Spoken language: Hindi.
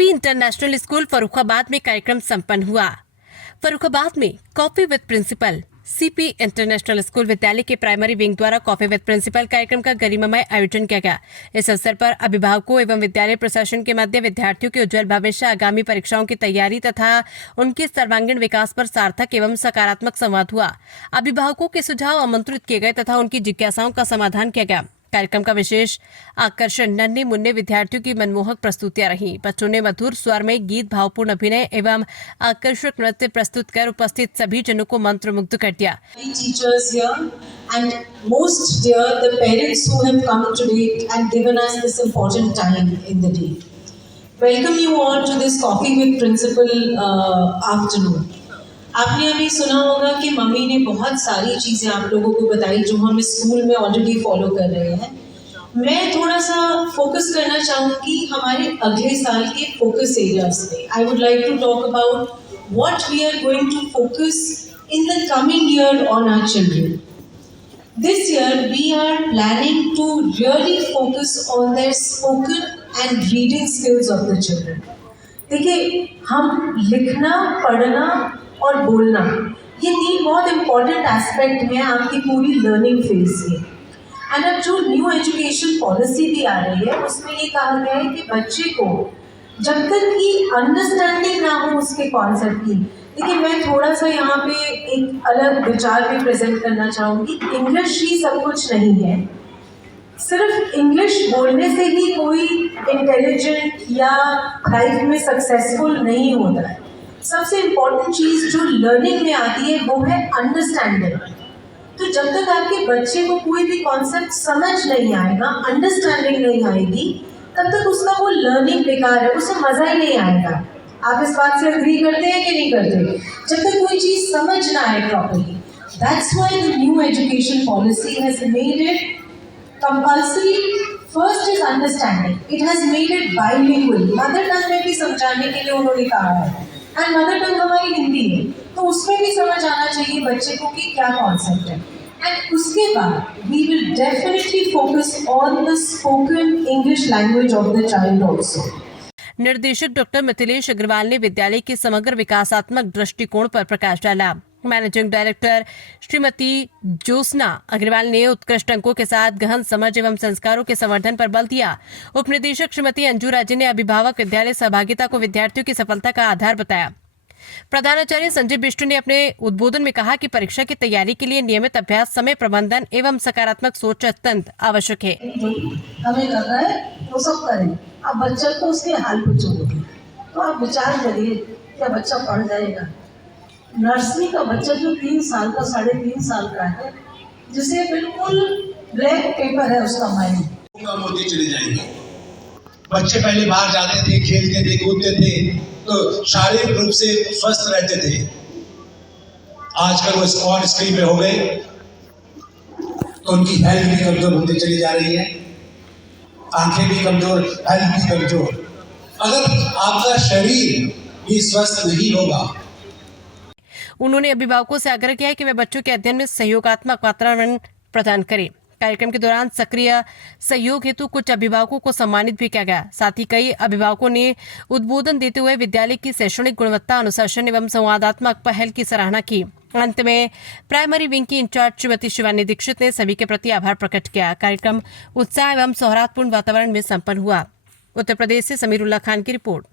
सीपी इंटरनेशनल स्कूल फर्रुखाबाद में कार्यक्रम संपन्न हुआ। फर्रुखाबाद में coffee with principal CP international school विद्यालय के प्राइमरी विंग द्वारा कॉफी विद प्रिंसिपल कार्यक्रम का गरिमामय आयोजन किया गया। इस अवसर पर अभिभावकों एवं विद्यालय प्रशासन के मध्य विद्यार्थियों के उज्जवल भविष्य, आगामी परीक्षाओं की तैयारी तथा उनके सर्वांगीण विकास पर सार्थक एवं सकारात्मक संवाद हुआ। अभिभावकों के सुझाव आमंत्रित किए गए तथा उनकी जिज्ञासाओं का समाधान किया गया। कार्यक्रम का विशेष आकर्षण नन्हे मुन्ने विद्यार्थियों की मनमोहक प्रस्तुतियां रही। बच्चों ने मधुर स्वर में गीत, भावपूर्ण अभिनय एवं आकर्षक नृत्य प्रस्तुत कर उपस्थित सभी जनों को मंत्रमुग्ध कर दिया। Teachers here and most dear the parents who have come today and given us this important time in the day. Welcome you all to this coffee with principal afternoon. आपने अभी सुना होगा कि मम्मी ने बहुत सारी चीज़ें आप लोगों को बताई जो हम इस स्कूल में ऑलरेडी फॉलो कर रहे हैं। मैं थोड़ा सा फोकस करना चाहूँगी हमारे अगले साल के फोकस एरियाज पे। I would like to talk about what we are going to focus in the coming year on our children. This year we are planning to really focus on their spoken and reading skills of the children. देखिए, हम लिखना, पढ़ना और बोलना, ये तीन बहुत इम्पॉर्टेंट एस्पेक्ट हैं आपकी पूरी लर्निंग फेज के। एंड अब जो न्यू एजुकेशन पॉलिसी भी आ रही है उसमें ये कहा गया है कि बच्चे को जब तक की अंडरस्टैंडिंग ना हो उसके कॉन्सेप्ट की। देखिए, मैं थोड़ा सा यहाँ पे एक अलग विचार भी प्रेजेंट करना चाहूँगी। इंग्लिश ही सब कुछ नहीं है। सिर्फ इंग्लिश बोलने से ही कोई इंटेलिजेंट या लाइफ में सक्सेसफुल नहीं होता है। सबसे इम्पॉर्टेंट चीज़ जो लर्निंग में आती है वो है अंडरस्टैंडिंग। तो जब तक आपके बच्चे को कोई भी कॉन्सेप्ट समझ नहीं आएगा, अंडरस्टैंडिंग नहीं आएगी, तब तक उसका वो लर्निंग बेकार है, उसे मज़ा ही नहीं आएगा। आप इस बात से एग्री करते हैं कि नहीं करते? जब तक कोई चीज़ समझ ना आए properly. That's why the new education policy has made it compulsory. First is understanding. It has made it bilingual. Mother tongue में भी समझाने के लिए उन्होंने कहा है। एंड मदर टंग हमारी हिंदी है, तो उसमें भी समझ आना चाहिए बच्चे को कि क्या कॉन्सेप्ट है। एंड उसके बाद we will definitely focus on the spoken English language of the child also. निर्देशक डॉक्टर मिथिलेश अग्रवाल ने विद्यालय के समग्र विकासात्मक दृष्टिकोण पर प्रकाश डाला। मैनेजिंग डायरेक्टर श्रीमती ज्योत्सना अग्रवाल ने उत्कृष्ट अंकों के साथ गहन समझ एवं संस्कारों के संवर्धन पर बल दिया। उपनिदेशक श्रीमती अंजू राजे ने अभिभावक विद्यालय सहभागिता को विद्यार्थियों की सफलता का आधार बताया। प्रधानाचार्य संजय बिष्ट ने अपने उद्बोधन में कहा कि परीक्षा की तैयारी के लिए नियमित अभ्यास, समय प्रबंधन एवं सकारात्मक सोच अत्यंत आवश्यक है। हमें करना है वो सब करें। अब बच्चे को उसके हाल पे छोड़ोगे तो आप विचार करिए, क्या बच्चा पढ़ जाएगा? नर्सरी का बच्चा जो 3 साल का, 3.5 साल का है, जिसे बिल्कुल ब्लैक पेपर है उसका माइंड, कम होती चली जाएगी। बच्चे पहले बाहर जाते थे, खेलते थे, कूदते थे, तो शारीरिक रूप से स्वस्थ रहते थे। आजकल वो स्क्वाड स्क्रीन पे हो गए तो उनकी हेल्थ भी कमजोर होती चली जा रही है। आंखें भी कमजोर, हेल्थ भी कमजोर। अगर आपका शरीर भी स्वस्थ नहीं होगा। उन्होंने अभिभावकों से आग्रह किया कि वे बच्चों के अध्ययन में सहयोगात्मक वातावरण प्रदान करें। कार्यक्रम के दौरान सक्रिय सहयोग हेतु कुछ अभिभावकों को सम्मानित भी किया गया। साथ ही कई अभिभावकों ने उद्बोधन देते हुए विद्यालय की शैक्षणिक गुणवत्ता, अनुशासन एवं संवादात्मक पहल की सराहना की। अंत में प्राइमरी विंग की इंचार्ज श्रीमती शिवानी दीक्षित ने सभी के प्रति आभार प्रकट किया। कार्यक्रम उत्साह एवं सौहार्दपूर्ण वातावरण में संपन्न हुआ। उत्तर प्रदेश से समीरुल्लाह खान की रिपोर्ट।